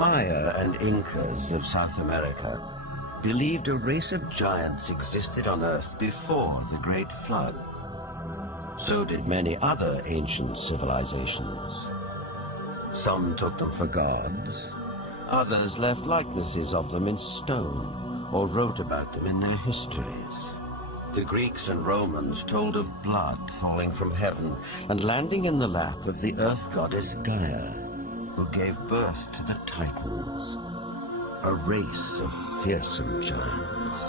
Maya and Incas of South America believed a race of giants existed on Earth before the Great Flood. So did many other ancient civilizations. Some took them for gods, others left likenesses of them in stone or wrote about them in their histories. The Greeks and Romans told of blood falling from heaven and landing in the lap of the earth goddess Gaia, who gave birth to the Titans, a race of fearsome giants.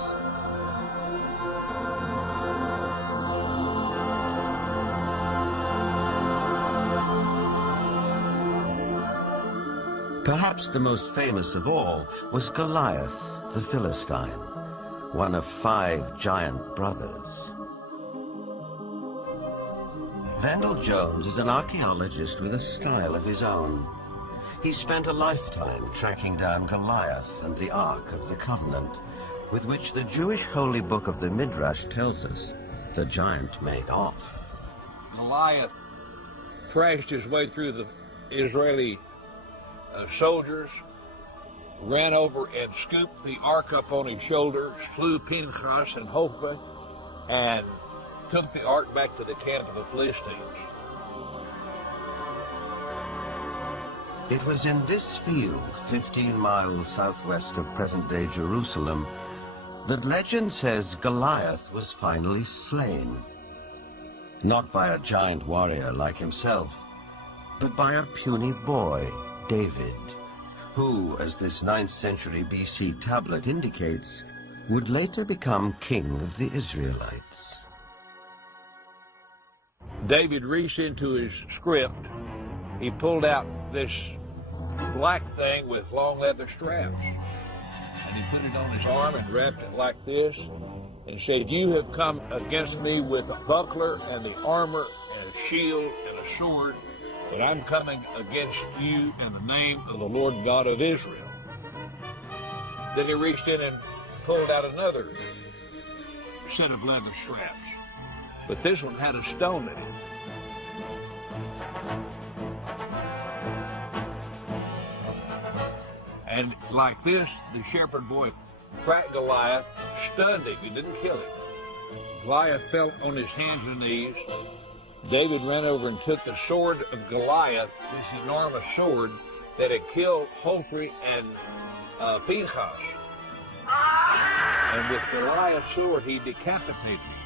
Perhaps the most famous of all was Goliath, the Philistine, one of 5 giant brothers. Vendell Jones is an archaeologist with a style of his own. He spent a lifetime tracking down Goliath and the Ark of the Covenant, with which the Jewish holy book of the Midrash tells us the giant made off. Goliath crashed his way through the Israeli soldiers, ran over and scooped the ark up on his shoulders, slew Pinchas and Hophni, and took the ark back to the camp of the Philistines. It was in this field, 15 miles southwest of present-day Jerusalem, that legend says Goliath was finally slain. Not by a giant warrior like himself, but by a puny boy, David, who, as this 9th century BC tablet indicates, would later become king of the Israelites. David reached into his script. He pulled out this black thing with long leather straps, and he put it on his arm and wrapped it like this and said, "You have come against me with a buckler and the armor and a shield and a sword, and I'm coming against you in the name of the Lord God of Israel." Then he reached in and pulled out another set of leather straps, but this one had a stone in it. And like this, the shepherd boy cracked Goliath, stunned him. He didn't kill him. Goliath fell on his hands and knees. David ran over and took the sword of Goliath, this enormous sword that had killed Hophni and Pinchas. And with Goliath's sword, he decapitated him.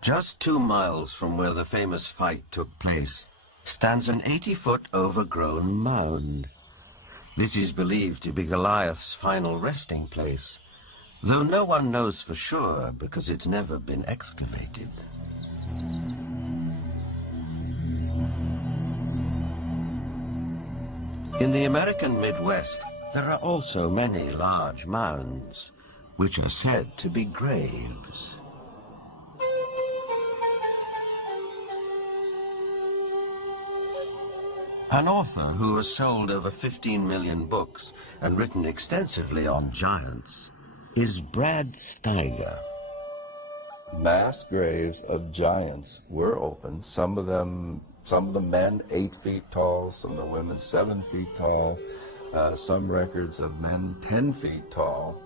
Just 2 miles from where the famous fight took place stands an 80-foot overgrown mound. This is believed to be Goliath's final resting place, though no one knows for sure because it's never been excavated. In the American Midwest, there are also many large mounds, which are said to be graves. An author who has sold over 15 million books and written extensively on giants is Brad Steiger. Mass graves of giants were opened. Some of the men 8 feet tall, some of the women 7 feet tall, some records of men 10 feet tall,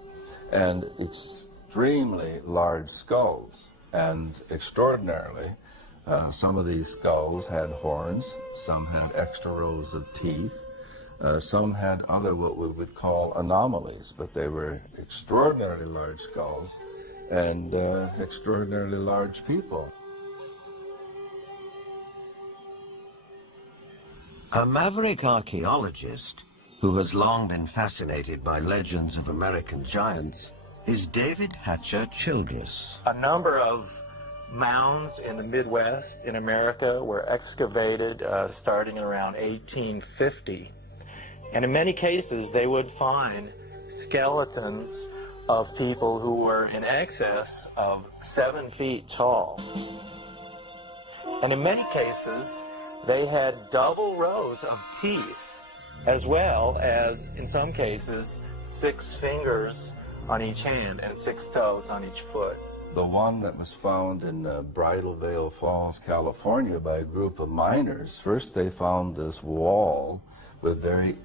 and extremely large skulls. And extraordinarily, some of these skulls had horns, some had extra rows of teeth, some had other what we would call anomalies, but they were extraordinarily large skulls and extraordinarily large people. A maverick archaeologist who has long been fascinated by legends of American giants is David Hatcher Childress. A number of mounds in the Midwest in America were excavated starting around 1850. And in many cases, they would find skeletons of people who were in excess of 7 feet tall. And in many cases, they had double rows of teeth, as well as, in some cases, 6 fingers on each hand and 6 toes on each foot. The one that was found in Bridal Veil Falls, California by a group of miners. First they found this wall with very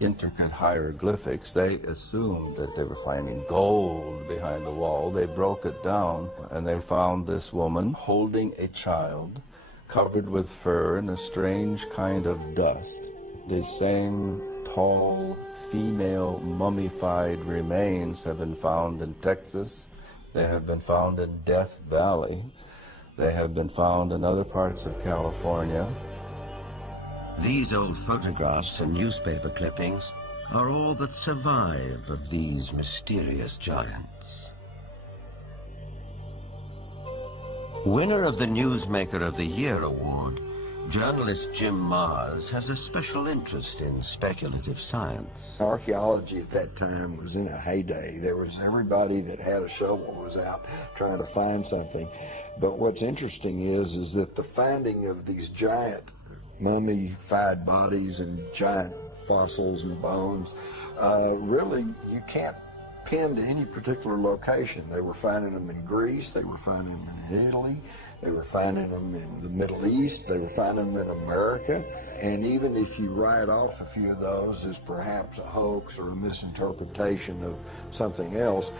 intricate hieroglyphics. They assumed that they were finding gold behind the wall. They broke it down and they found this woman holding a child covered with fur and a strange kind of dust. The same tall female mummified remains have been found in Texas. They have been found in Death Valley. They have been found in other parts of California. These old photographs and newspaper clippings are all that survive of these mysterious giants. Winner of the Newsmaker of the Year award, journalist Jim Mars has a special interest in speculative science. Archaeology at that time was in a heyday. There was everybody that had a shovel was out trying to find something. But what's interesting is that the finding of these giant mummified bodies and giant fossils and bones, really you can't pin to any particular location. They were finding them in Greece, they were finding them in Italy, they were finding them in the Middle East, they were finding them in America, and even if you write off a few of those as perhaps a hoax or a misinterpretation of something else,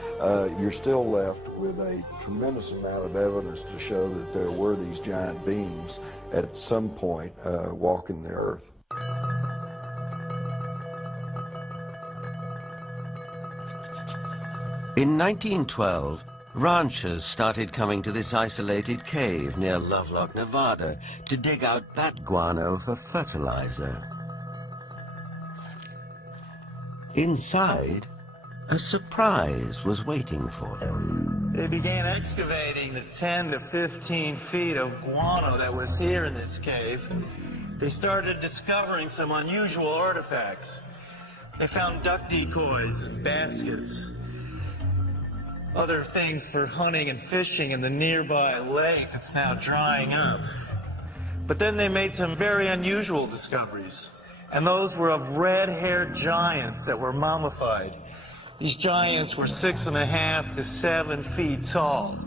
you're still left with a tremendous amount of evidence to show that there were these giant beings at some point walking the earth. In 1912, ranchers started coming to this isolated cave near Lovelock, Nevada, to dig out bat guano for fertilizer. Inside, a surprise was waiting for them. They began excavating the 10 to 15 feet of guano that was here in this cave. They started discovering some unusual artifacts. They found duck decoys and baskets, other things for hunting and fishing in the nearby lake that's now drying up. But then they made some very unusual discoveries, and those were of red-haired giants that were mummified. These giants were 6.5 to 7 feet tall.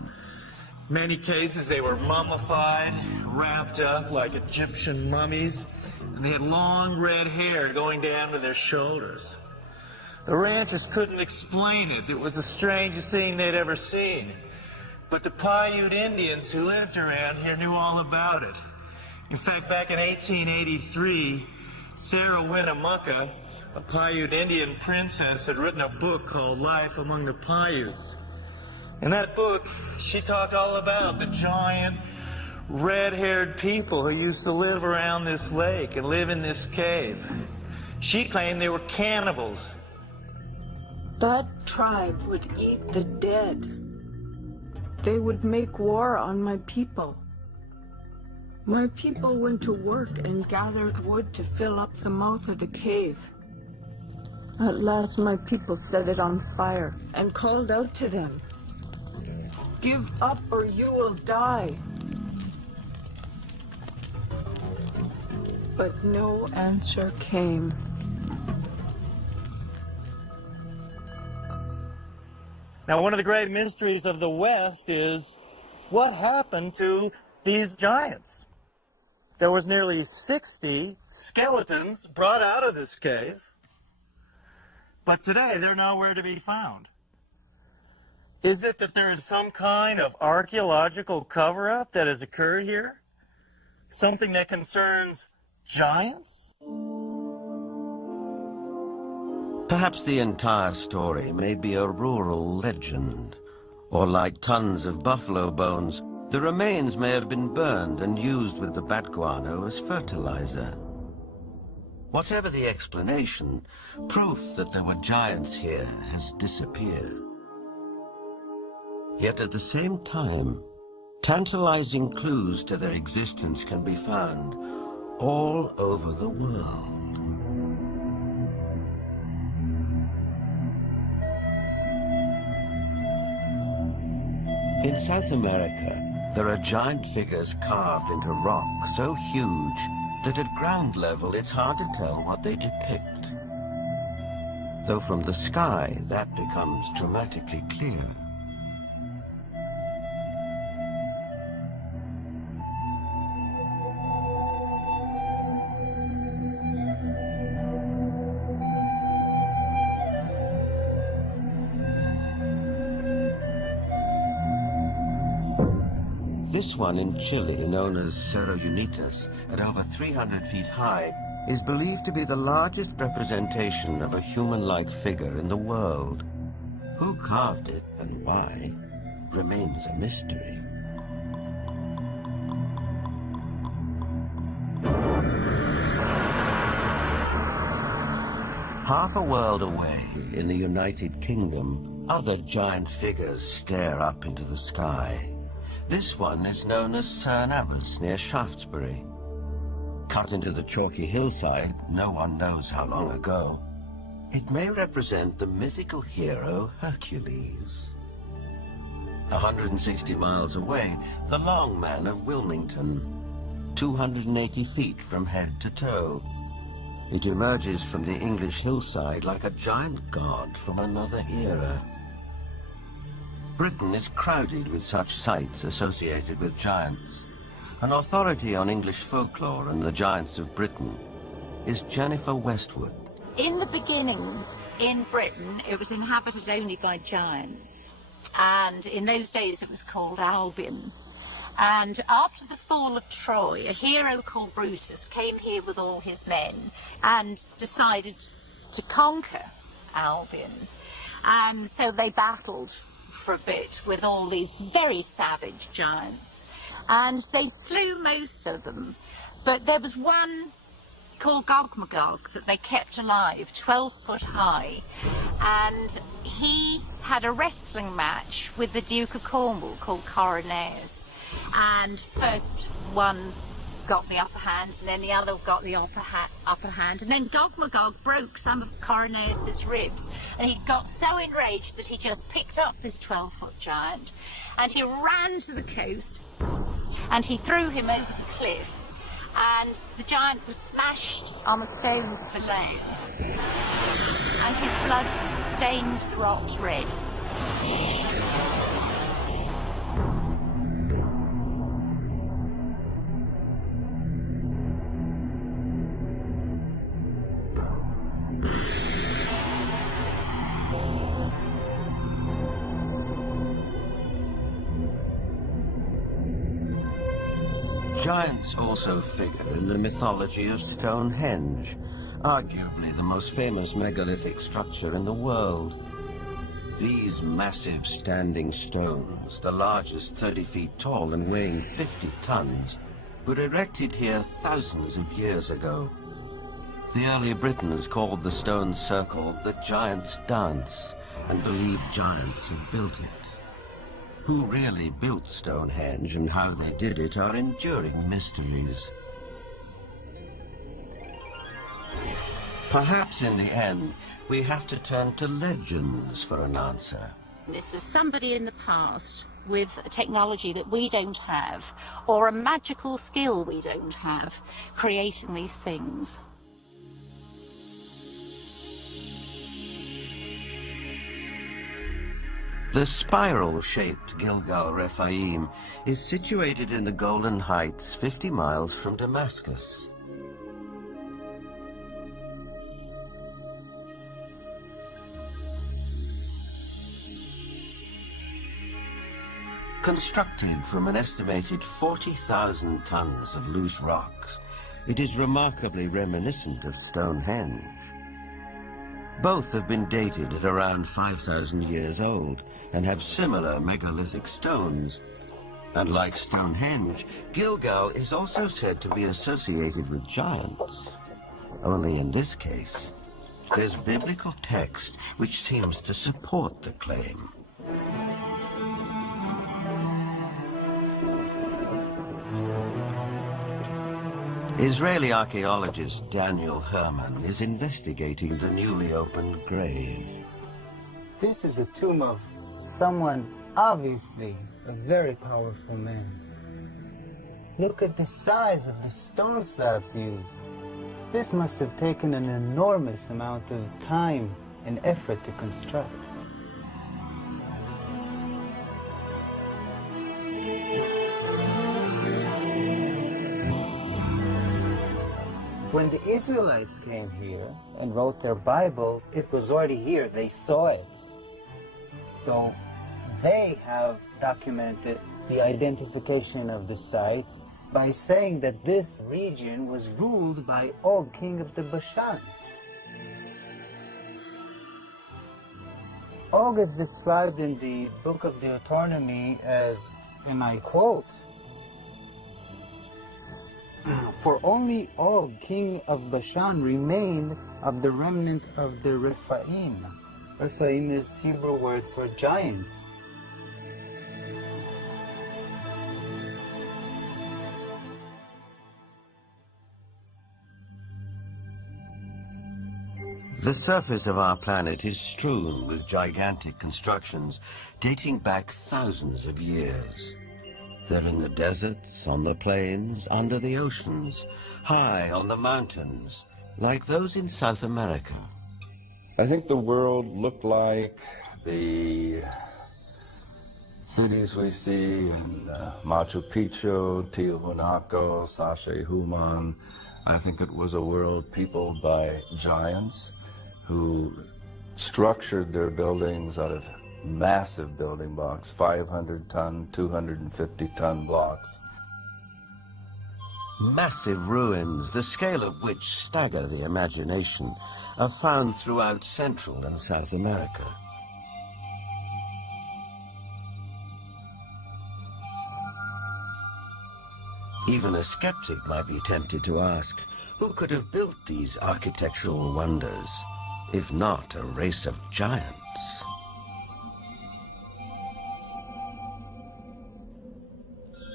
In many cases they were mummified, wrapped up like Egyptian mummies, and they had long red hair going down to their shoulders. The ranchers couldn't explain it. It was the strangest thing they'd ever seen. But the Paiute Indians who lived around here knew all about it. In fact, back in 1883, Sarah Winnemucca, a Paiute Indian princess, had written a book called Life Among the Paiutes. In that book, she talked all about the giant, red-haired people who used to live around this lake and live in this cave. She claimed they were cannibals. That tribe would eat the dead. They would make war on my people. My people went to work and gathered wood to fill up the mouth of the cave. At last my people set it on fire and called out to them, "Give up or you will die." But no answer came. Now, one of the great mysteries of the West is what happened to these giants? There was nearly 60 skeletons brought out of this cave, but today they're nowhere to be found. Is it that there is some kind of archaeological cover-up that has occurred here? Something that concerns giants? Perhaps the entire story may be a rural legend, or like tons of buffalo bones, the remains may have been burned and used with the bat guano as fertilizer. Whatever the explanation, proof that there were giants here has disappeared. Yet at the same time, tantalizing clues to their existence can be found all over the world. In South America, there are giant figures carved into rock so huge that at ground level it's hard to tell what they depict. Though from the sky that becomes dramatically clear. This one in Chile, known as Cerro Unitas, at over 300 feet high, is believed to be the largest representation of a human-like figure in the world. Who carved it and why remains a mystery. Half a world away, in the United Kingdom, other giant figures stare up into the sky. This one is known as Cerne Abbas near Shaftesbury. Cut into the chalky hillside, no one knows how long ago. It may represent the mythical hero Hercules. 160 miles away, the Long Man of Wilmington, 280 feet from head to toe. It emerges from the English hillside like a giant god from another era. Britain is crowded with such sites associated with giants. An authority on English folklore and the giants of Britain is Jennifer Westwood. In the beginning, in Britain, it was inhabited only by giants. And in those days, it was called Albion. And after the fall of Troy, a hero called Brutus came here with all his men and decided to conquer Albion. And so they battled for a bit with all these very savage giants. And they slew most of them. But there was one called Gog-Magog that they kept alive, 12 foot high. And he had a wrestling match with the Duke of Cornwall called Coronaeus. And first one got the upper hand, and then the other got the upper hand, and then Gog-Magog broke some of Coronaeus' ribs, and he got so enraged that he just picked up this 12-foot giant, and he ran to the coast, and he threw him over the cliff, and the giant was smashed on the stones below, and his blood stained the rocks red. Giants also figure in the mythology of Stonehenge, arguably the most famous megalithic structure in the world. These massive standing stones, the largest 30 feet tall and weighing 50 tons, were erected here thousands of years ago. The early Britons called the stone circle the Giant's Dance and believed giants had built it. Who really built Stonehenge and how they did it are enduring mysteries. Perhaps in the end, we have to turn to legends for an answer. This was somebody in the past with a technology that we don't have, or a magical skill we don't have, creating these things. The spiral-shaped Gilgal Rephaim is situated in the Golden Heights, 50 miles from Damascus. Constructed from an estimated 40,000 tons of loose rocks, it is remarkably reminiscent of Stonehenge. Both have been dated at around 5,000 years old and have similar megalithic stones. And like Stonehenge, Gilgal is also said to be associated with giants. Only in this case, there's biblical text which seems to support the claim. Israeli archaeologist Daniel Herman is investigating the newly opened grave. This is a tomb of someone, obviously a very powerful man. Look at the size of the stone slabs used. This must have taken an enormous amount of time and effort to construct. When the Israelites came here and wrote their Bible, it was already here. They saw it. So they have documented the identification of the site by saying that this region was ruled by Og, king of the Bashan. Og is described in the Book of Deuteronomy as, and I quote, "For only Og, king of Bashan, remained of the remnant of the Rephaim." Rephaim is Hebrew word for giants. The surface of our planet is strewn with gigantic constructions dating back thousands of years. They're in the deserts, on the plains, under the oceans, high on the mountains, like those in South America. I think the world looked like the cities we see in Machu Picchu, Tiwanaku, Sacsayhuaman. I think it was a world peopled by giants who structured their buildings out of massive building blocks, 500-ton, 250-ton blocks. Massive ruins, the scale of which stagger the imagination, are found throughout Central and South America. Even a skeptic might be tempted to ask, who could have built these architectural wonders, if not a race of giants?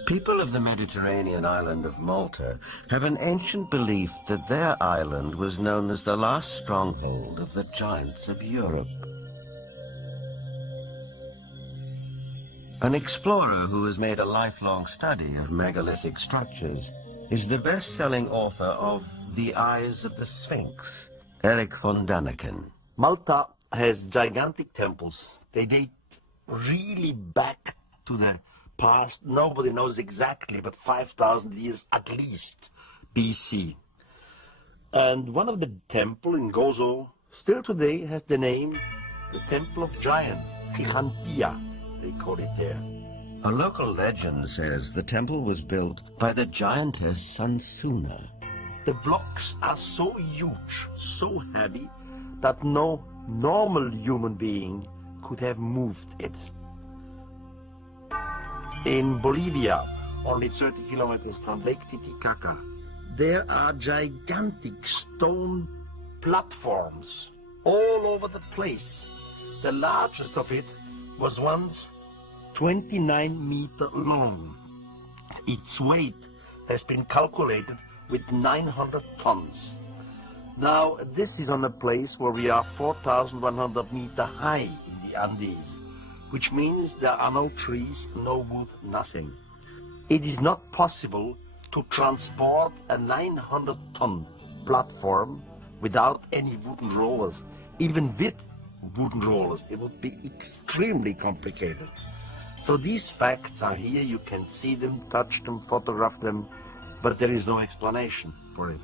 People of the Mediterranean island of Malta have an ancient belief that their island was known as the last stronghold of the giants of Europe. An explorer who has made a lifelong study of megalithic structures is the best-selling author of The Eyes of the Sphinx, Eric von Daniken. Malta has gigantic temples. They date really back to the past. Nobody knows exactly, but 5,000 years at least BC. And one of the temple in Gozo still today has the name the Temple of Giant, Gigantia, they call it there. A local legend says the temple was built by the giantess Sansuna. The blocks are so huge, so heavy, that no normal human being could have moved it. In Bolivia, only 30 kilometers from Lake Titicaca, there are gigantic stone platforms all over the place. The largest of it was once 29 meters long. Its weight has been calculated with 900 tons. Now, this is on a place where we are 4,100 meters high in the Andes, which means there are no trees, no wood, nothing. It is not possible to transport a 900-ton platform without any wooden rollers. Even with wooden rollers, it would be extremely complicated. So these facts are here. You can see them, touch them, photograph them, but there is no explanation for it.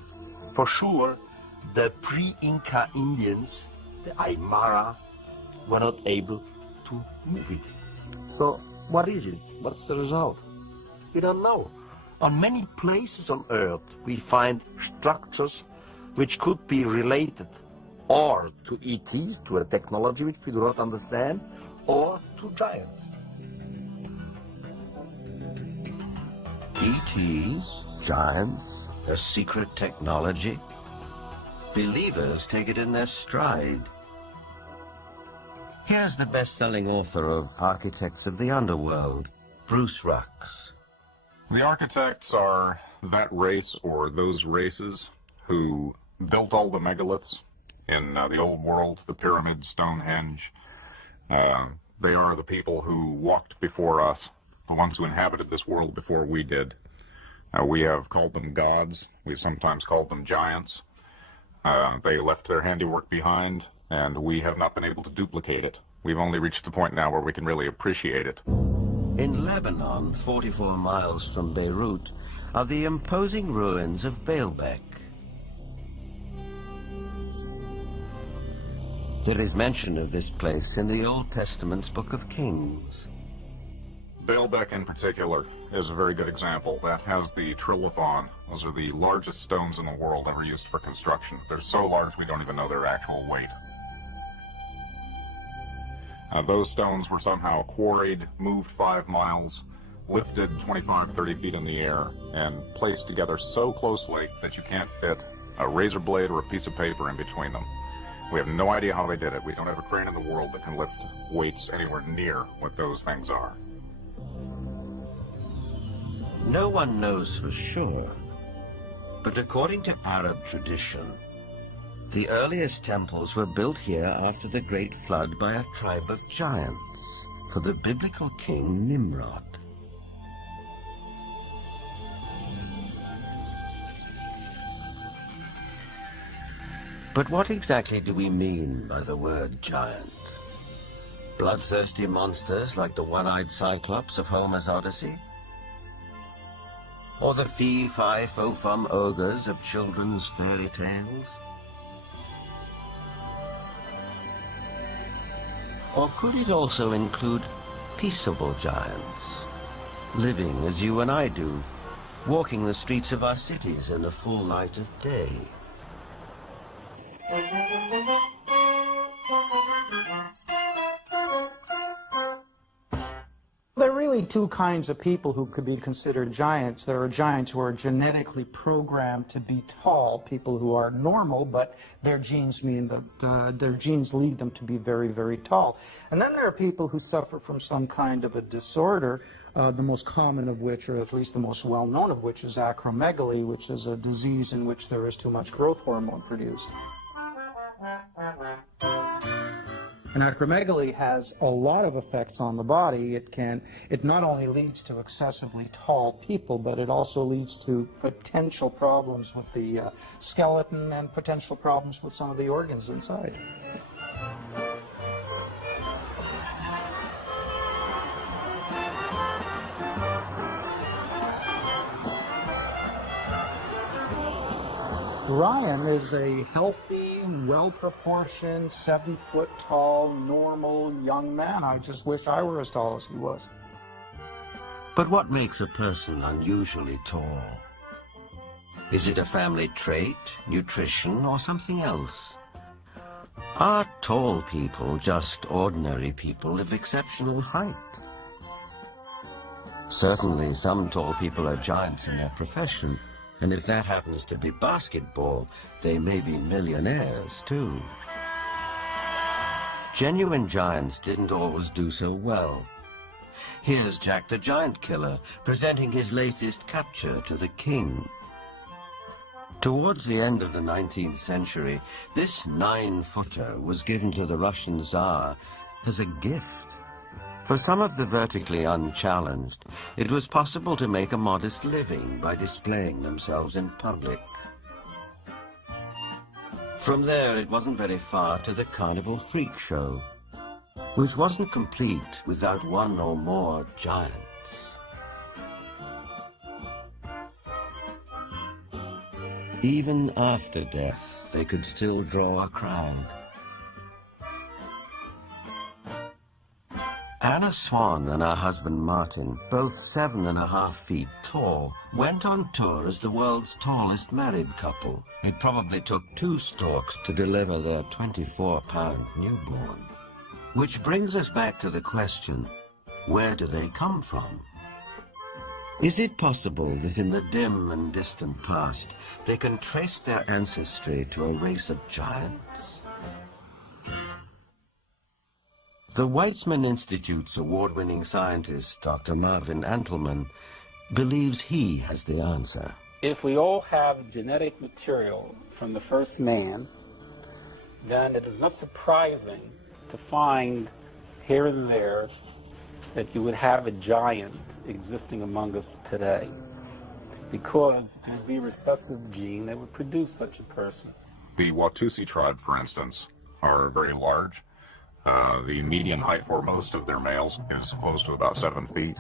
For sure, the pre-Inca Indians, the Aymara, were not able to move it. So what is it? What's the result? We don't know. On many places on Earth, we find structures which could be related or to ETs, to a technology which we do not understand, or to giants. ETs, giants, a secret technology. Believers take it in their stride. Here's the best-selling author of Architects of the Underworld, Bruce Rux. The architects are that race or those races who built all the megaliths in the old world, the pyramids, Stonehenge. They are the people who walked before us, the ones who inhabited this world before we did. We have called them gods. We've sometimes called them giants. They left their handiwork behind, and we have not been able to duplicate it. We've only reached the point now where we can really appreciate it. In Lebanon, 44 miles from Beirut, are the imposing ruins of Baalbek. There is mention of this place in the Old Testament's Book of Kings. Baalbek in particular is a very good example. That has the trilithon. Those are the largest stones in the world ever used for construction. They're so large we don't even know their actual weight. Those stones were somehow quarried, moved 5 miles, lifted 25, 30 feet in the air, and placed together so closely that you can't fit a razor blade or a piece of paper in between them. We have no idea how they did it. We don't have a crane in the world that can lift weights anywhere near what those things are. No one knows for sure, but according to Arab tradition, the earliest temples were built here after the Great Flood by a tribe of giants for the biblical king Nimrod. But what exactly do we mean by the word giant? Bloodthirsty monsters like the one-eyed Cyclops of Homer's Odyssey? Or the fee-fi-fo-fum ogres of children's fairy tales? Or could it also include peaceable giants, living as you and I do, walking the streets of our cities in the full light of day? There are really two kinds of people who could be considered giants. There are giants who are genetically programmed to be tall, people who are normal, but their genes mean that their genes lead them to be very, very tall. And then there are people who suffer from some kind of a disorder, the most common of which, or at least the most well-known of which, is acromegaly, which is a disease in which there is too much growth hormone produced. And acromegaly has a lot of effects on the body. It not only leads to excessively tall people, but it also leads to potential problems with the skeleton and potential problems with some of the organs inside. Ryan is a healthy, well-proportioned, 7-foot-tall, normal young man. I just wish I were as tall as he was. But what makes a person unusually tall? Is it a family trait, nutrition, or something else? Are tall people just ordinary people of exceptional height? Certainly some tall people are giants in their profession. And if that happens to be basketball, they may be millionaires, too. Genuine giants didn't always do so well. Here's Jack the Giant Killer presenting his latest capture to the king. Towards the end of the 19th century, this 9-footer was given to the Russian Tsar as a gift. For some of the vertically unchallenged, it was possible to make a modest living by displaying themselves in public. From there, it wasn't very far to the carnival freak show, which wasn't complete without one or more giants. Even after death, they could still draw a crowd. Anna Swan and her husband Martin, both 7.5 feet tall, went on tour as the world's tallest married couple. It probably took 2 storks to deliver their 24-pound newborn. Which brings us back to the question, where do they come from? Is it possible that in the dim and distant past, they can trace their ancestry to a race of giants? The Weizmann Institute's award-winning scientist, Dr. Marvin Antelman, believes he has the answer. If we all have genetic material from the first man, then it is not surprising to find here and there that you would have a giant existing among us today, because it would be a recessive gene that would produce such a person. The Watusi tribe, for instance, are very large. The median height for most of their males is close to about 7 feet.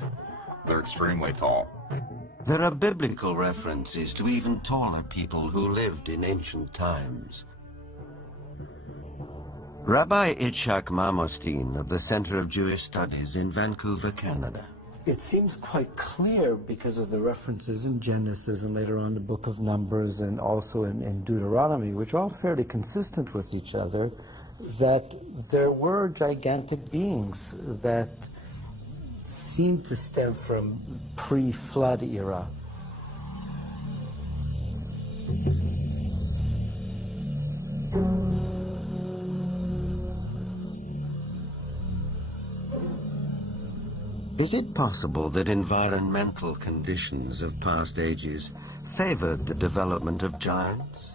They're extremely tall. There are biblical references to even taller people who lived in ancient times. Rabbi Itzhak Marmostin of the Center of Jewish Studies in Vancouver, Canada. It seems quite clear because of the references in Genesis and later on the book of Numbers and also in Deuteronomy, which are all fairly consistent with each other, that there were gigantic beings that seem to stem from pre-flood era. Is it possible that environmental conditions of past ages favored the development of giants?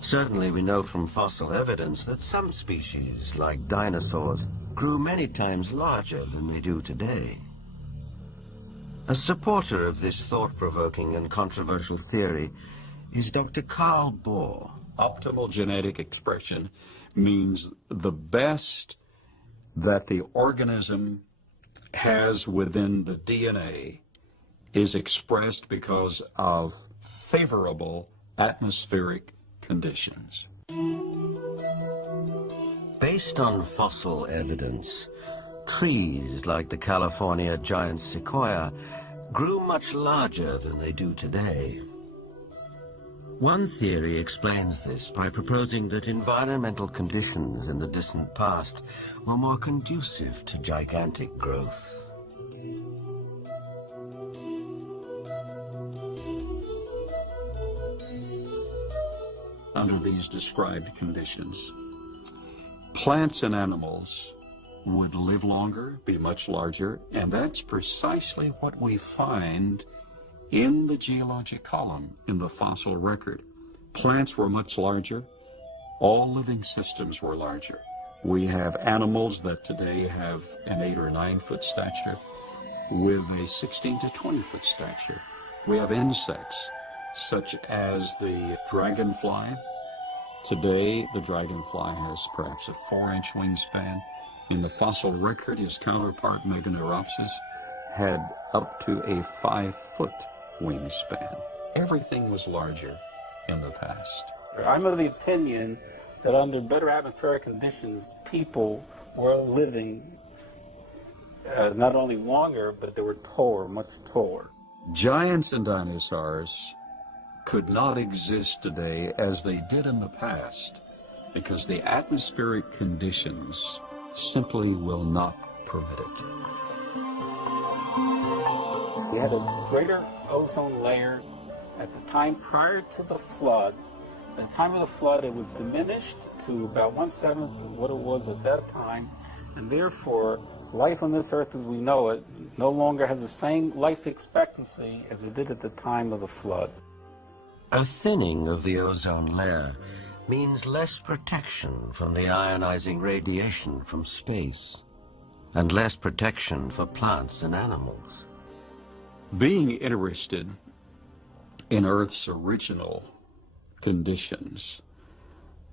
Certainly we know from fossil evidence that some species, like dinosaurs, grew many times larger than they do today. A supporter of this thought-provoking and controversial theory is Dr. Carl Bohr. Optimal genetic expression means the best that the organism has within the DNA is expressed because of favorable atmospheric conditions. Based on fossil evidence, trees like the California giant sequoia grew much larger than they do today. One theory explains this by proposing that environmental conditions in the distant past were more conducive to gigantic growth. Under these described conditions, plants and animals would live longer, be much larger, and that's precisely what we find in the geologic column in the fossil record. Plants were much larger. All living systems were larger. We have animals that today have an 8 or 9 foot stature with a 16 to 20 foot stature. We have insects such as the dragonfly. Today, the dragonfly has perhaps a 4-inch wingspan. In the fossil record, his counterpart, Meganeuropsis, had up to a 5-foot wingspan. Everything was larger in the past. I'm of the opinion that under better atmospheric conditions, people were living not only longer, but they were taller, much taller. Giants and dinosaurs could not exist today as they did in the past because the atmospheric conditions simply will not permit it. We had a greater ozone layer at the time prior to the flood. At the time of the flood, it was diminished to about 1/7 of what it was at that time, and therefore, life on this earth as we know it no longer has the same life expectancy as it did at the time of the flood. A thinning of the ozone layer means less protection from the ionizing radiation from space, and less protection for plants and animals. Being interested in Earth's original conditions,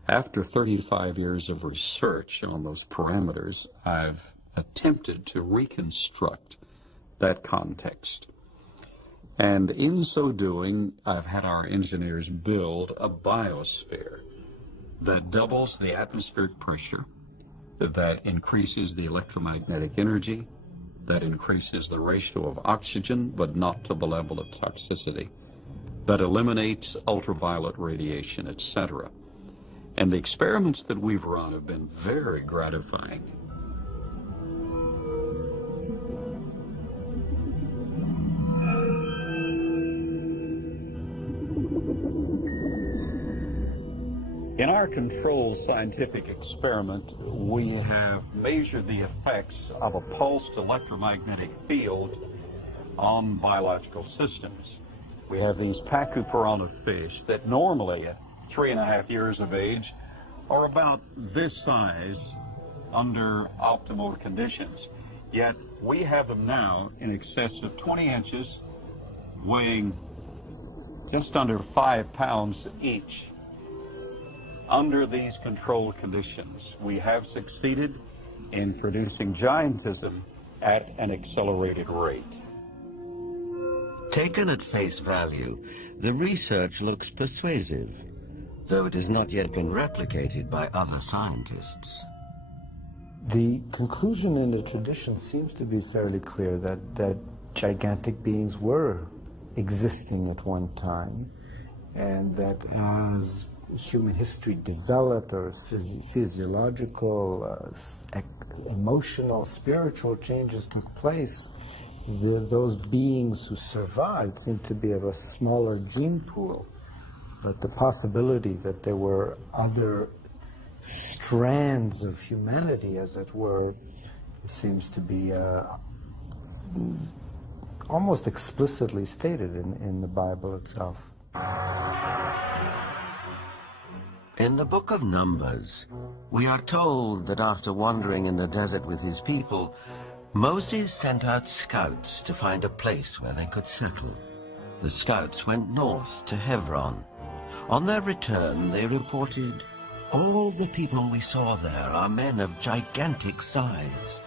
after 35 years of research on those parameters, I've attempted to reconstruct that context. And in so doing, I've had our engineers build a biosphere that doubles the atmospheric pressure, that increases the electromagnetic energy, that increases the ratio of oxygen, but not to the level of toxicity, that eliminates ultraviolet radiation, etc. And the experiments that we've run have been very gratifying. In our controlled scientific experiment, we have measured the effects of a pulsed electromagnetic field on biological systems. We have these Pacu piranha fish that normally at 3.5 years of age are about this size under optimal conditions. Yet we have them now in excess of 20 inches, weighing just under 5 pounds each. Under these controlled conditions, we have succeeded in producing giantism at an accelerated rate. Taken at face value, the research looks persuasive. though it has not yet been replicated by other scientists. The conclusion in the tradition seems to be fairly clear that gigantic beings were existing at one time, and that as human history developed, or physiological, emotional, spiritual changes took place, those beings who survived seemed to be of a smaller gene pool. But the possibility that there were other strands of humanity, as it were, seems to be almost explicitly stated in the Bible itself. In the book of Numbers, we are told that after wandering in the desert with his people, Moses sent out scouts to find a place where they could settle. The scouts went north to Hebron. On their return, they reported, "All the people we saw there are men of gigantic size.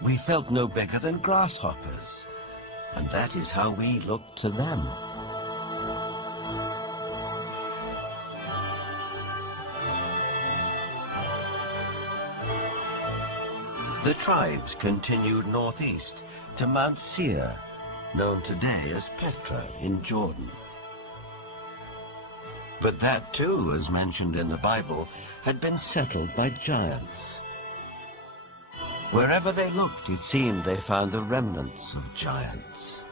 We felt no bigger than grasshoppers, and that is how we looked to them." The tribes continued northeast to Mount Seir, known today as Petra in Jordan. But that too, as mentioned in the Bible, had been settled by giants. Wherever they looked, it seemed they found the remnants of giants.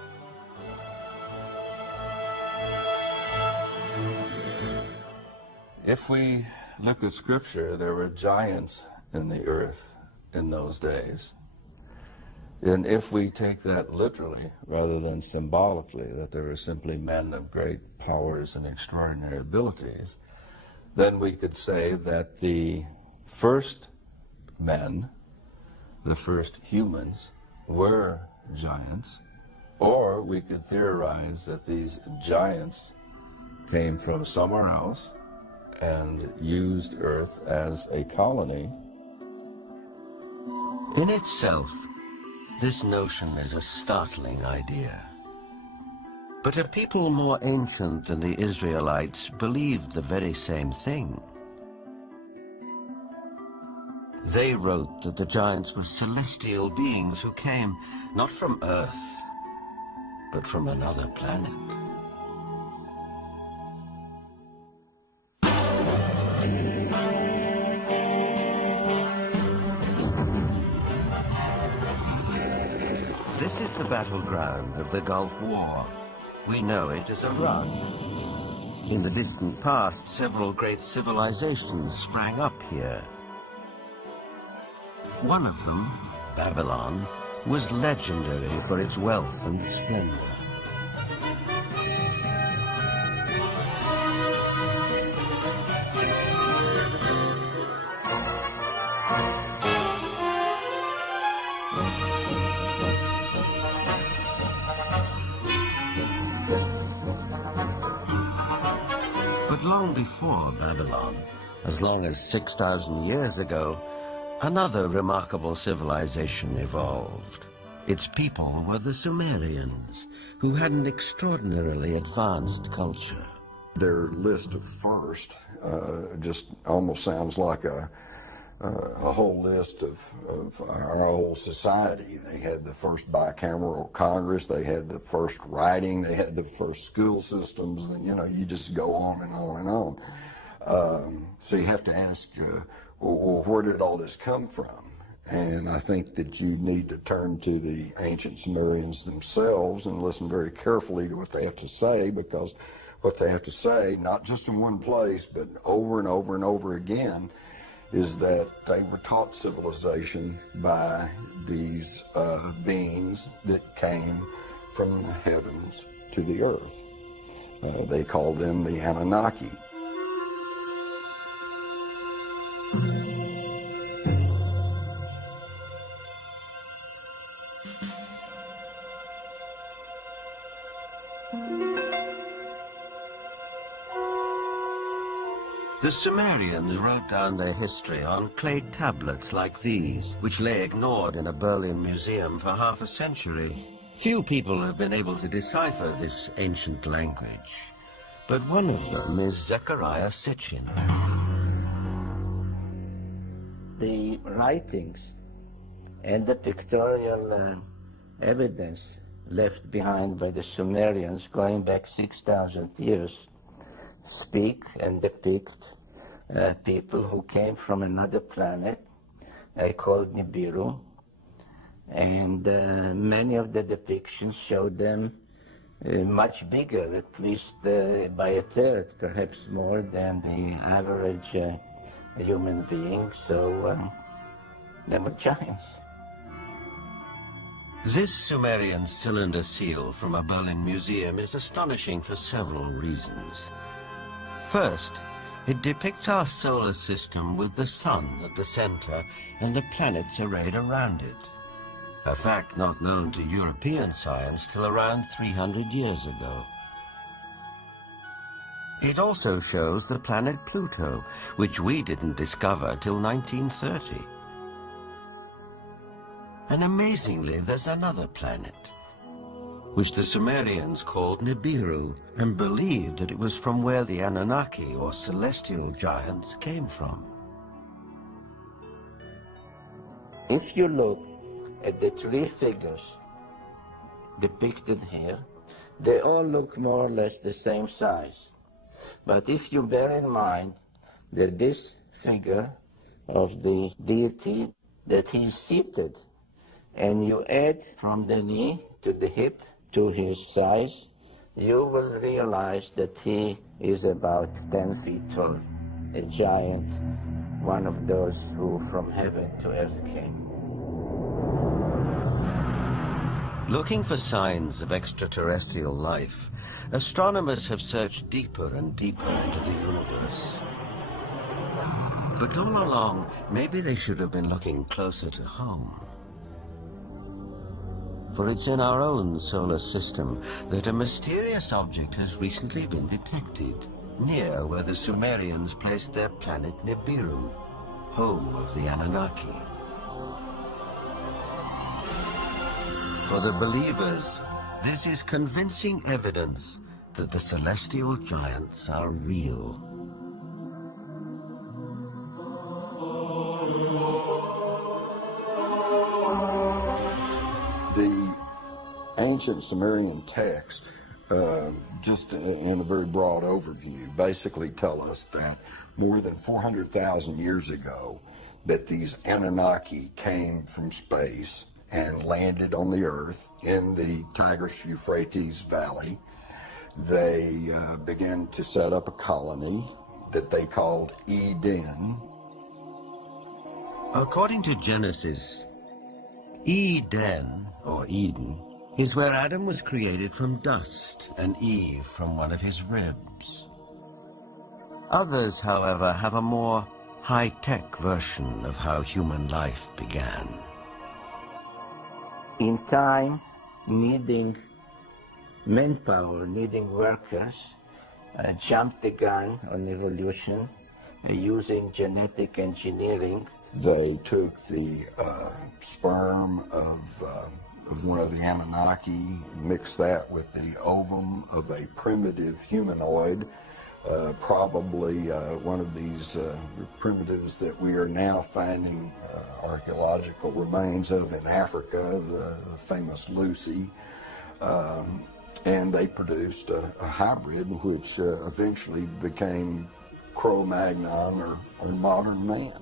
If we look at Scripture, there were giants in the earth in those days. And if we take that literally rather than symbolically, that there were simply men of great powers and extraordinary abilities, then we could say that the first men, the first humans, were giants, or we could theorize that these giants came from somewhere else and used Earth as a colony. In itself, this notion is a startling idea. But a people more ancient than the Israelites believed the very same thing. They wrote that the giants were celestial beings who came not from Earth, but from another planet. This is the battleground of the Gulf War. We know it as a rug. In the distant past, several great civilizations sprang up here. One of them, Babylon, was legendary for its wealth and splendor. But long before Babylon, as long as 6,000 years ago, another remarkable civilization evolved. Its people were the Sumerians, who had an extraordinarily advanced culture. Their list of first just almost sounds like a whole list of our whole society. They had the first bicameral Congress, they had the first writing, they had the first school systems, you know, you just go on and on and on. So you have to ask, well, where did all this come from? And I think that you need to turn to the ancient Sumerians themselves and listen very carefully to what they have to say, because what they have to say, not just in one place, but over and over and over again, is that they were taught civilization by these beings that came from the heavens to the earth. They called them the Annunaki. The Sumerians wrote down their history on clay tablets like these, which lay ignored in a Berlin museum for half a century. Few people have been able to decipher this ancient language. but one of them is Zechariah Sitchin. The writings and the pictorial evidence left behind by the Sumerians going back 6,000 years speak and depict people who came from another planet called Nibiru, and many of the depictions show them much bigger, at least by a third, perhaps more than the average human being, so they were giants. This Sumerian cylinder seal from a Berlin museum is astonishing for several reasons. First, it depicts our solar system with the sun at the center and the planets arrayed around it, a fact not known to European science till around 300 years ago. It also shows the planet Pluto, which we didn't discover till 1930. And amazingly, there's another planet, which the Sumerians called Nibiru, and believed that it was from where the Annunaki, or celestial giants, came from. If you look at the three figures depicted here, they all look more or less the same size. But if you bear in mind that this figure of the deity, that he is seated, and you add from the knee to the hip to his size, you will realize that he is about 10 feet tall, a giant, one of those who from heaven to earth came. Looking for signs of extraterrestrial life, astronomers have searched deeper and deeper into the universe. But all along, maybe they should have been looking closer to home. For it's in our own solar system that a mysterious object has recently been detected, near where the Sumerians placed their planet Nibiru, home of the Annunaki. For the believers, this is convincing evidence that the celestial giants are real. The ancient Sumerian text, just in a very broad overview, basically tell us that more than 400,000 years ago, that these Anunnaki came from space and landed on the earth in the Tigris-Euphrates Valley. They began to set up a colony that they called Eden. According to Genesis, Eden, or Eden, is where Adam was created from dust and Eve from one of his ribs. Others, however, have a more high-tech version of how human life began. In time, needing manpower, needing workers, jumped the gun on evolution using genetic engineering. They took the sperm of one of the Anunnaki, mixed that with the ovum of a primitive humanoid, probably one of these primitives that we are now finding archaeological remains of in Africa, the famous Lucy, and they produced a hybrid which eventually became Cro-Magnon or modern man.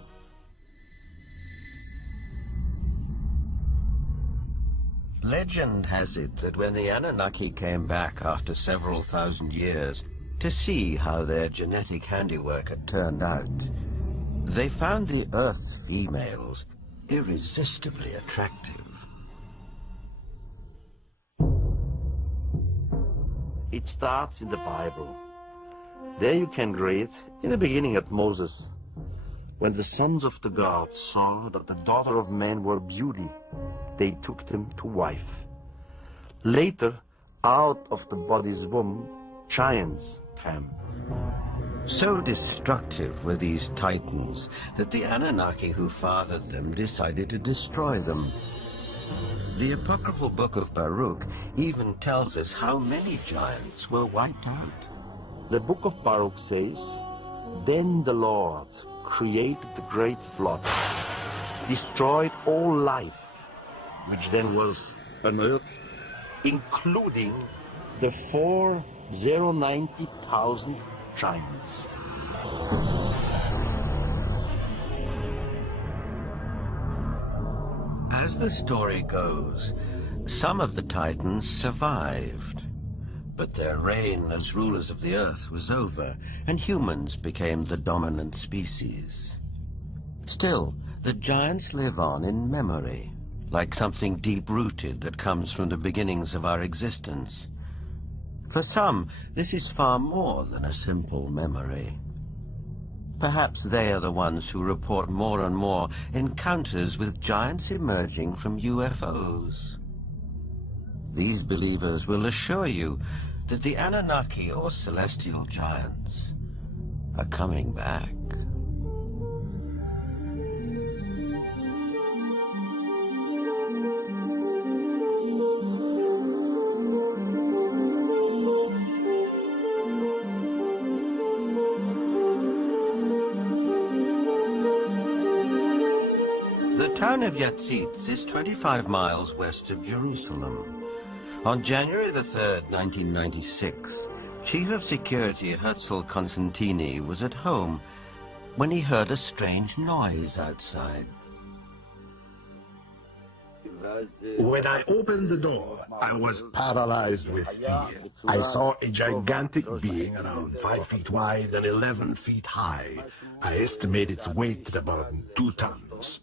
Legend has it that when the Anunnaki came back after several thousand years to see how their genetic handiwork had turned out, they found the Earth females irresistibly attractive. It starts in the Bible. There you can read, in the beginning at Moses, when the sons of the gods saw that the daughter of man were beauty, they took them to wife. Later, out of the body's womb, giants came. So destructive were these titans that the Anunnaki who fathered them decided to destroy them. The apocryphal book of Baruch even tells us how many giants were wiped out. The book of Baruch says, "Then the Lord created the great flood, destroyed all life, which then was on earth, including the 4,090,000 giants." As the story goes, some of the Titans survived, but their reign as rulers of the earth was over, and humans became the dominant species. Still, the giants live on in memory, like something deep-rooted that comes from the beginnings of our existence. For some, this is far more than a simple memory. Perhaps they are the ones who report more and more encounters with giants emerging from UFOs. These believers will assure you that the Annunaki, or celestial giants, are coming back. The town of Yatzitz is 25 miles west of Jerusalem. On January the 3rd, 1996, Chief of Security Herzl Constantini was at home when he heard a strange noise outside. When I opened the door, I was paralyzed with fear. I saw a gigantic being around 5 feet wide and 11 feet high. I estimate its weight at about 2 tons.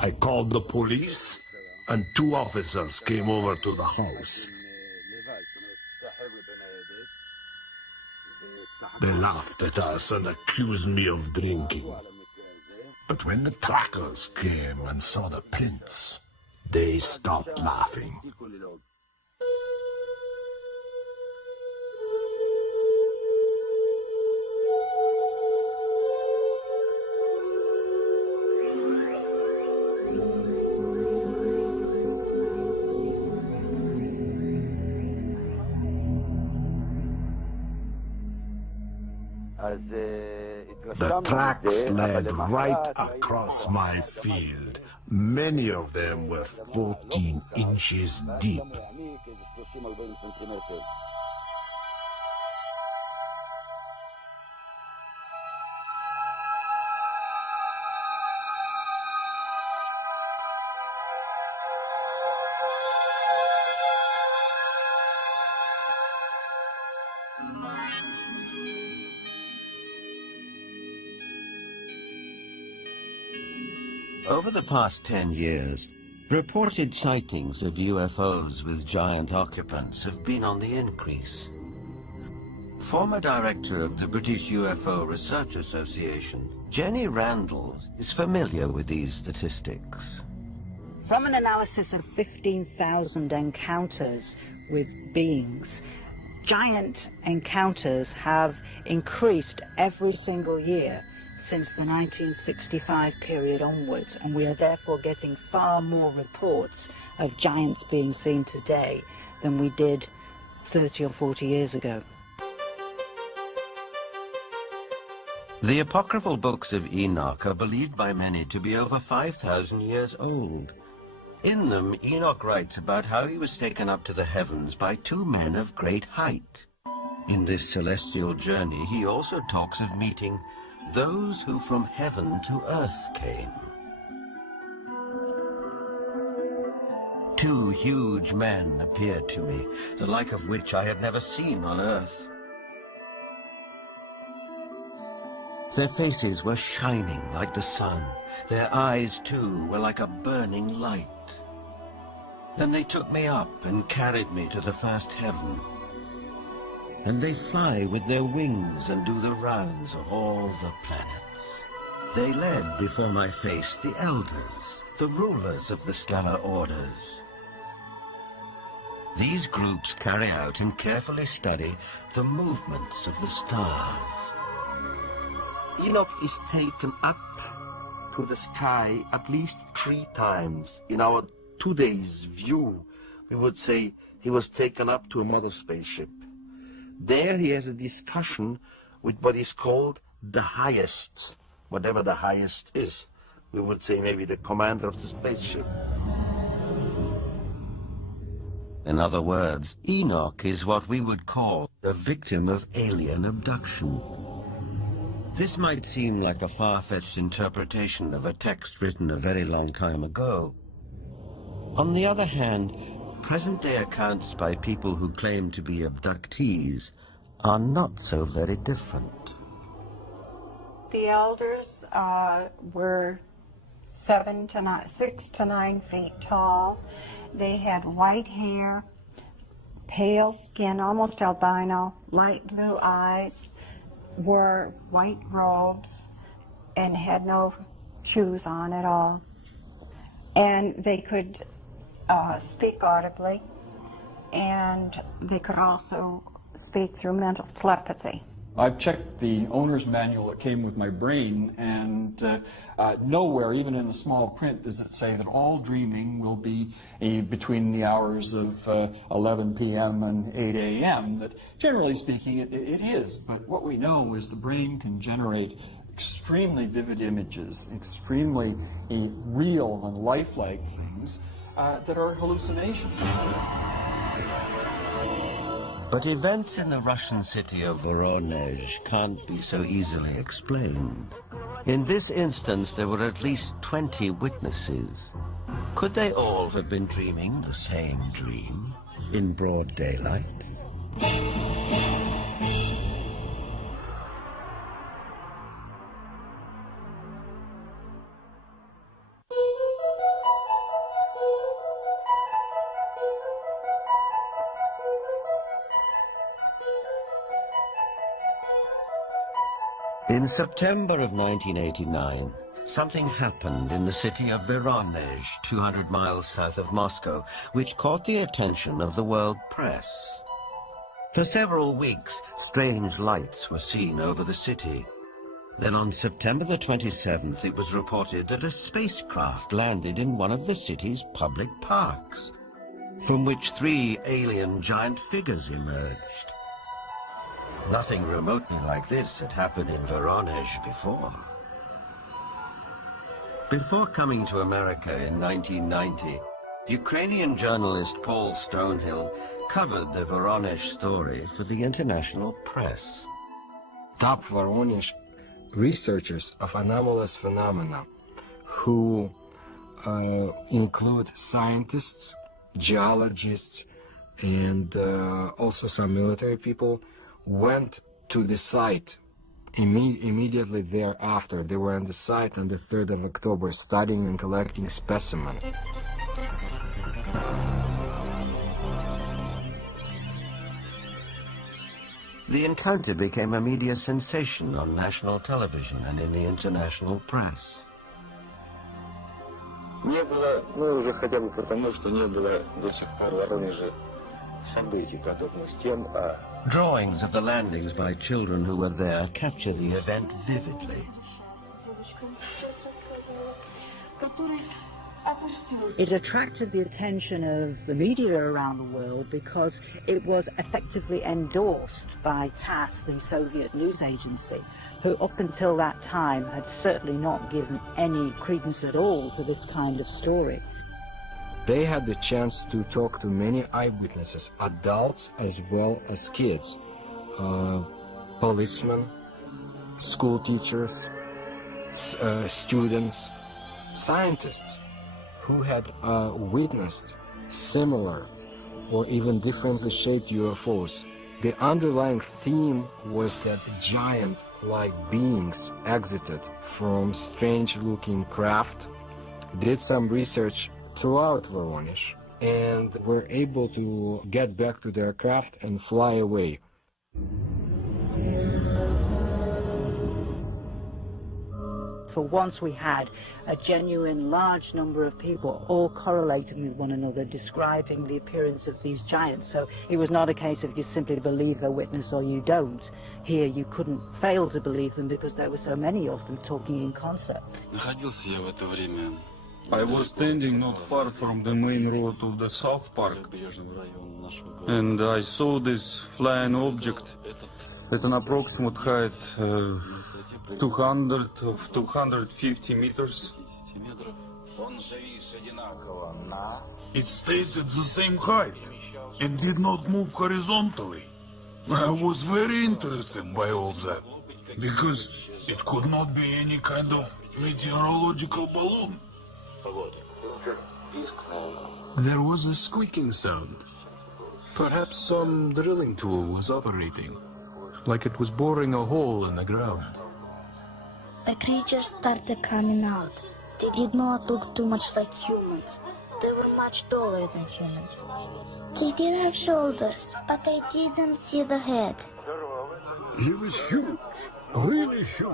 I called the police, and 2 officers came over to the house. They laughed at us and accused me of drinking. But when the trackers came and saw the prints, they stopped laughing. The tracks led right across my field. Many of them were 14 inches deep. Over the past 10 years, reported sightings of UFOs with giant occupants have been on the increase. Former director of the British UFO Research Association, Jenny Randall, is familiar with these statistics. From an analysis of 15,000 encounters with beings, giant encounters have increased every single year since the 1965 period onwards, and we are therefore getting far more reports of giants being seen today than we did 30 or 40 years ago. The apocryphal books of Enoch are believed by many to be over 5,000 years old. In them, Enoch writes about how he was taken up to the heavens by 2 men of great height. In this celestial journey, he also talks of meeting those who from heaven to earth came. 2 huge men appeared to me, the like of which I had never seen on earth. Their faces were shining like the sun. Their eyes, too, were like a burning light. Then they took me up and carried me to the first heaven. And they fly with their wings and do the rounds of all the planets. They led before my face the elders, the rulers of the stellar orders. These groups carry out and carefully study the movements of the stars. Enoch is taken up to the sky at least 3 times. In our today's view, we would say he was taken up to a model spaceship. There he has a discussion with what is called the highest, whatever the highest is. We would say maybe the commander of the spaceship. In other words, Enoch is what we would call a victim of alien abduction. This might seem like a far-fetched interpretation of a text written a very long time ago. On the other hand, present-day accounts by people who claim to be abductees are not so very different. The elders were 6 to 9 feet tall. They had white hair, pale skin, almost albino, light blue eyes, wore white robes, and had no shoes on at all. And they could speak audibly, and they could also speak through mental telepathy. I've checked the owner's manual that came with my brain, and nowhere, even in the small print, does it say that all dreaming will be between the hours of 11 p.m. and 8 a.m. That, generally speaking, it is. But what we know is the brain can generate extremely vivid images, extremely real and lifelike things that are hallucinations. But events in the Russian city of Voronezh can't be so easily explained. In this instance, there were at least 20 witnesses. Could they all have been dreaming the same dream in broad daylight? In September of 1989, something happened in the city of Voronezh, 200 miles south of Moscow, which caught the attention of the world press. For several weeks, strange lights were seen over the city. Then on September the 27th, it was reported that a spacecraft landed in one of the city's public parks, from which 3 alien giant figures emerged. Nothing remotely like this had happened in Voronezh before. Before coming to America in 1990, Ukrainian journalist Paul Stonehill covered the Voronezh story for the international press. Top Voronezh researchers of anomalous phenomena who include scientists, geologists, and also some military people went to the site immediately thereafter. They were on the site on the 3rd of October studying and collecting specimens. The encounter became a media sensation on national television and in the international press. Не было, ну уже хотя бы потому, что не было до сих пор в Воронеже событий, подобных тем, Drawings of the landings by children who were there capture the event vividly. It attracted the attention of the media around the world because it was effectively endorsed by TASS, the Soviet news agency, who up until that time had certainly not given any credence at all to this kind of story. They had the chance to talk to many eyewitnesses, adults as well as kids, policemen, school teachers, students, scientists who had witnessed similar or even differently shaped UFOs. The underlying theme was that giant-like beings exited from strange-looking craft, did some research throughout Voronezh, and were able to get back to their craft and fly away. For once we had a genuine large number of people all correlating with one another, describing the appearance of these giants. So it was not a case of you simply believe a witness or you don't. Here you couldn't fail to believe them because there were so many of them talking in concert. Находился я в это время I was standing not far from the main road of the South Park, and I saw this flying object at an approximate height 250 meters. It stayed at the same height and did not move horizontally. I was very interested by all that, because it could not be any kind of meteorological balloon. There was a squeaking sound. Perhaps some drilling tool was operating, like it was boring a hole in the ground. The creatures started coming out. They did not look too much like humans. They were much taller than humans. They did have shoulders, but I didn't see the head. He was huge, really huge,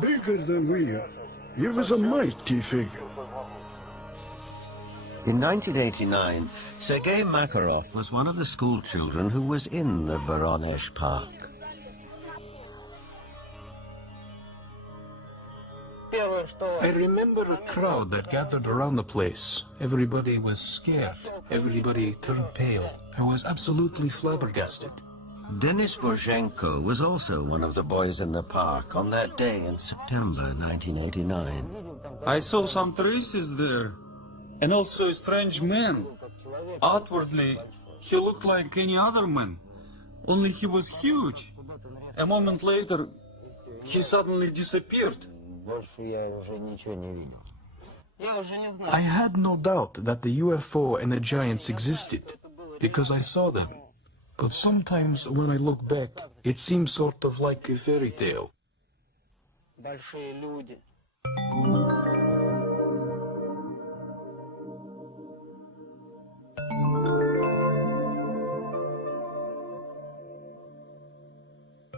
bigger than we are. He was a mighty figure. In 1989, Sergei Makarov was one of the school children who was in the Voronezh Park. I remember a crowd that gathered around the place. Everybody was scared. Everybody turned pale. I was absolutely flabbergasted. Denis Borzhenko was also one of the boys in the park on that day in September 1989. I saw some traces there, and also a strange man. Outwardly, he looked like any other man, only he was huge. A moment later, he suddenly disappeared. I had no doubt that the UFO and the giants existed, because I saw them. But sometimes when I look back, it seems sort of like a fairy tale.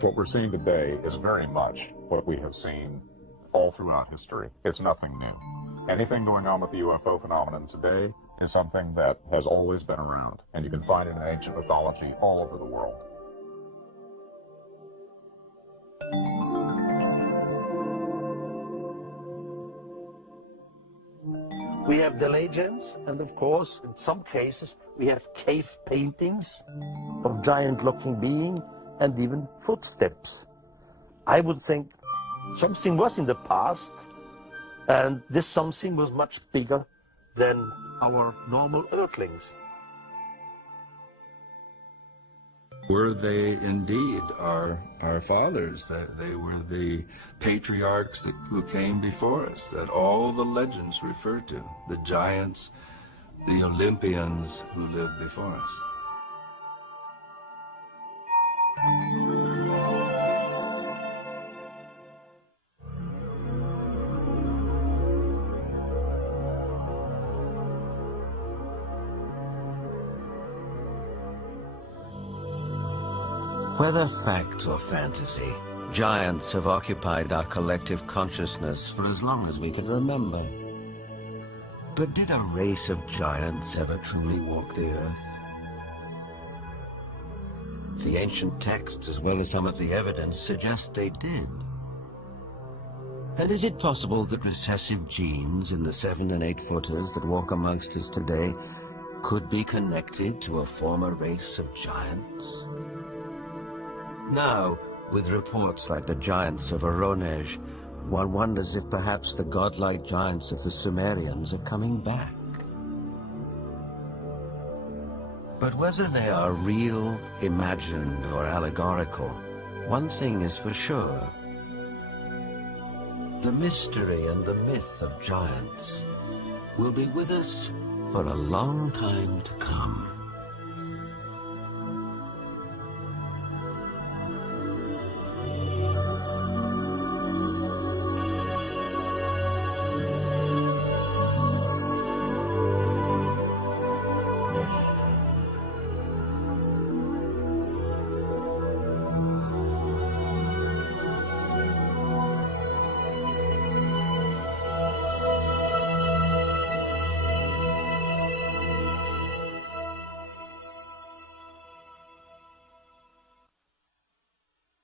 What we're seeing today is very much what we have seen all throughout history. It's nothing new. Anything going on with the UFO phenomenon today is something that has always been around, and you can find it in ancient mythology all over the world. We have the legends, and of course, in some cases, we have cave paintings of giant-looking beings and even footsteps. I would think something was in the past, and this something was much bigger than our normal earthlings. Were they indeed our fathers? That they were the patriarchs who came before us, that all the legends refer to, the giants, the Olympians who lived before us. Whether fact or fantasy, giants have occupied our collective consciousness for as long as we can remember. But did a race of giants ever truly walk the earth? The ancient texts, as well as some of the evidence, suggest they did. And is it possible that recessive genes in the 7- and 8-footers that walk amongst us today could be connected to a former race of giants? Now, with reports like the giants of Voronezh, one wonders if perhaps the godlike giants of the Sumerians are coming back. But whether they are real, imagined, or allegorical, one thing is for sure. The mystery and the myth of giants will be with us for a long time to come.